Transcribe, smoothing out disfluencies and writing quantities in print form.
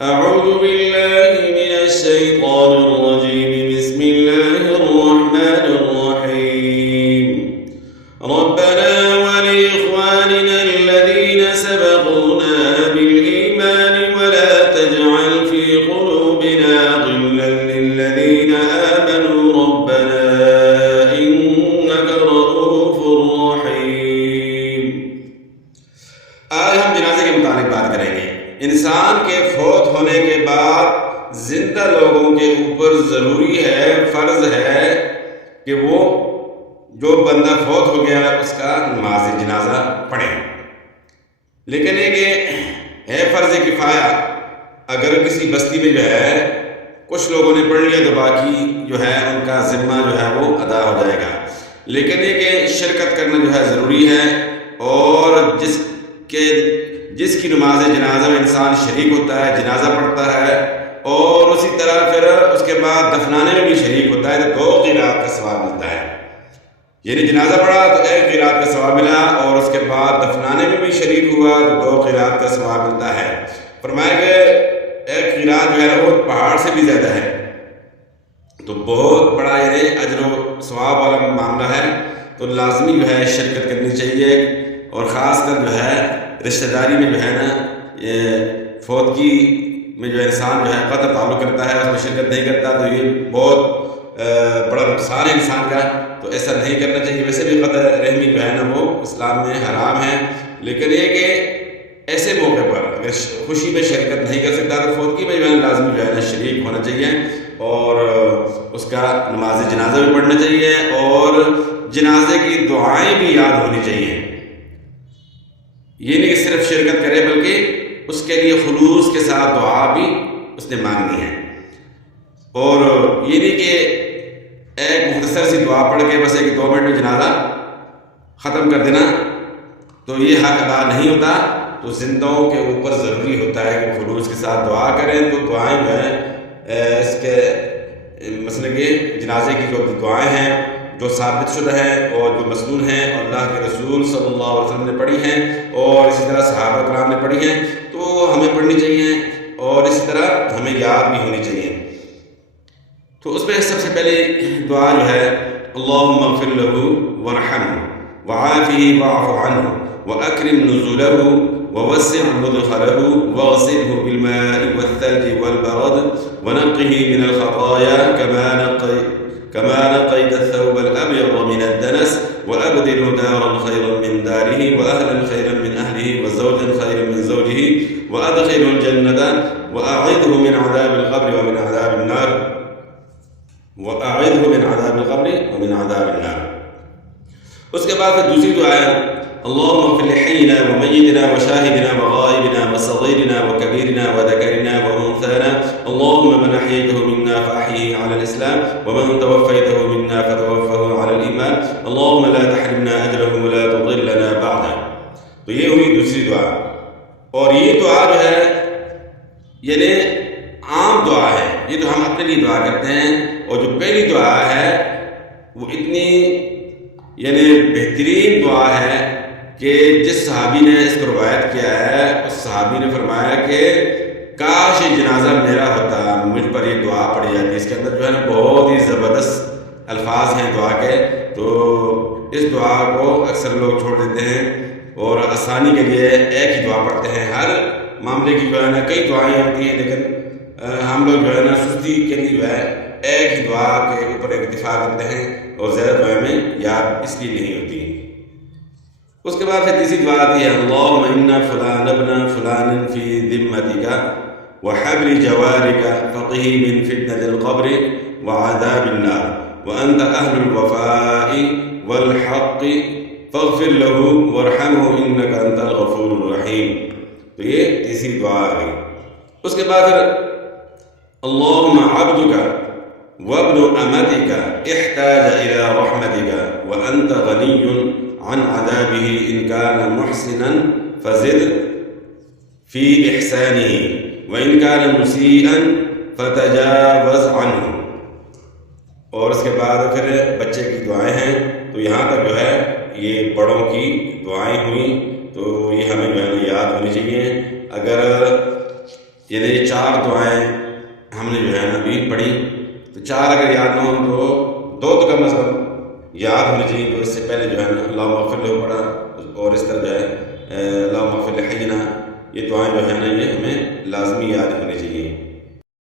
أعوذ بالله من الشيطان الرجيم. بسم الله الرحمن الرحيم. ربنا ولإخواننا الذين سبقونا بالإيمان ولا تجعل في قلوبنا غلا للذين آمنوا ربنا إنك رؤوف رحيم. آج ہم جنازے کے متعلق بات کریں گے. انسان کے فوت ہونے کے بعد زندہ لوگوں کے اوپر ضروری ہے، فرض ہے کہ وہ جو بندہ فوت ہو گیا اس کا نماز جنازہ پڑھیں. لیکن یہ کہ ہے فرض کفایہ. اگر کسی بستی میں جو ہے کچھ لوگوں نے پڑھ لیا تو باقی جو ہے ان کا ذمہ جو ہے وہ ادا ہو جائے گا. لیکن یہ کہ شرکت کرنا جو ہے ضروری ہے، اور جس کی نماز جنازہ میں انسان شریک ہوتا ہے، جنازہ پڑھتا ہے، اور اسی طرح پھر اس کے بعد دفنانے میں بھی شریک ہوتا ہے تو 2 قرات کا ثواب ملتا ہے. یعنی جنازہ پڑھا تو 1 قرات کا ثواب ملا، اور اس کے بعد دفنانے میں بھی شریک ہوا تو 2 قرات کا ثواب ملتا ہے. فرمایا کہ 1 قرات جو ہے وہ پہاڑ سے بھی زیادہ ہے، تو بہت بڑا یعنی اجر و ثواب والا معاملہ ہے. تو لازمی جو ہے شرکت کرنی چاہیے، اور خاص کر جو ہے رشتہ داری میں جو ہے نا، یہ فوتگی میں جو انسان جو ہے قطع تعلق کرتا ہے، اس میں شرکت نہیں کرتا تو یہ بہت بڑا نقصان ہے انسان کا. تو ایسا نہیں کرنا چاہیے. ویسے بھی قطع رحمی جو ہے نا وہ اسلام میں حرام ہے، لیکن یہ کہ ایسے موقع پر اگر خوشی میں شرکت نہیں کر سکتا تو فوتگی میں جو ہے لازمی جو ہے نا شریک ہونا چاہیے، اور اس کا نماز جنازہ بھی پڑھنا چاہیے، اور جنازے کی دعائیں بھی یاد ہونی چاہیے. یہ نہیں کہ صرف شرکت کرے بلکہ اس کے لیے خلوص کے ساتھ دعا بھی اس نے مانگنی ہے. اور یہ نہیں کہ ایک مختصر سی دعا پڑھ کے بس 1-2 منٹ میں جنازہ ختم کر دینا تو یہ حق ادا نہیں ہوتا. تو زندوں کے اوپر ضروری ہوتا ہے کہ خلوص کے ساتھ دعا کریں. تو دعائیں جو ہیں اس کے مثلا کہ جنازے کی جو دعائیں ہیں جو ثابت شدہ ہیں اور جو مسنون ہیں، اور اللہ کے رسول صلی اللہ علیہ وسلم نے پڑھی ہیں، اور اسی طرح صحابہ کرام نے پڑھی ہیں، تو ہمیں پڑھنی چاہیے، اور اسی طرح ہمیں یاد بھی ہونی چاہیے. تو اس میں سب سے پہلے دعا جو ہے اللہم اغفر لہ وارحمہ وعافہ واعف عنہ واکرم نزلہ ووسع مدخلہ واغسلہ بالماء والثلج والبرد ونقہ من الخطایا كما نقيت الثوب الأبيض من الدنس وأبدله دارا خيرا من داره وأهلا خيرا من أهله وزوجا خيرا من زوجه وأدخله الجنة وأعذه من عذاب القبر ومن عذاب النار اس کے بعد دوسری دعا ہے اللهم اغفر لحينا وميتنا وشاهدنا وغائبنا وصغيرنا وكبيرنا وذكرنا وأنثانا اللهم من أحييته منا فأحيه على الإسلام ومن توفيته منا فتوفه على الإيمان اللهم لا تحرمنا أجره ولا تضلنا بعده. تو یہ ہوئی دوسری دعا. اور یہ دعا جو ہے یعنی عام دعا ہے، یہ تو ہم اپنے لیے دعا کرتے ہیں. اور جو پہلی دعا ہے وہ اتنی یعنی بہترین دعا ہے کہ جس صحابی نے اس کو روایت کیا ہے اس صحابی نے فرمایا کہ کاش یہ جنازہ میرا ہوتا، مجھ پر یہ دعا پڑی جاتی. اس کے اندر جو ہے نا بہت ہی زبردست الفاظ ہیں دعا کے. تو اس دعا کو اکثر لوگ چھوڑ دیتے ہیں اور آسانی کے لیے ایک ہی دعا پڑھتے ہیں. ہر معاملے کی جو ہے نا کئی دعائیں ہوتی ہیں، لیکن ہم لوگ جو ہے نا سستی کے لیے جو ہے ایک ہی دعا کے اوپر اکتفا کرتے ہیں، اور زیادہ دعائیں میں یاد اس لیے نہیں ہوتی. اس کے بعد پھر تیسری دعا آتی ہے اللہم انا فلان ابن فلان فی ذمتک وحبل جوارک فقہ من فتنة القبر وعذاب النار وانت اہل الوفاء والحق فاغفر له وارحمه انک انت الغفور الرحیم. تو یہ تیسری دعا آ گئی. اس کے بعد اللہم عبدک وابن امتک احتاج الى رحمتک وانت غنی عن عذابه ان كان محسنا فزد في احسانه وان كان مسيئا فتجاوز عنه. اور اس کے بعد پھر بچے کی دعائیں ہیں. تو یہاں تک جو ہے یہ بڑوں کی دعائیں ہوئیں، تو یہ ہمیں جو ہے یاد ہونی چاہیے. اگر یعنی یہ 4 دعائیں ہم نے جو ہے نا ابھی پڑھی، تو 4 اگر یاد نہ ہوں تو 2 تو کم از کم یاد ہونی چاہیے. تو اس سے پہلے جو ہے نا اللہم اغفر لہ پڑھا، اور اس طرح جو ہے اللہم اغفر لحینا، یہ دعائیں جو ہے نا یہ ہمیں لازمی یاد ہونی چاہیے.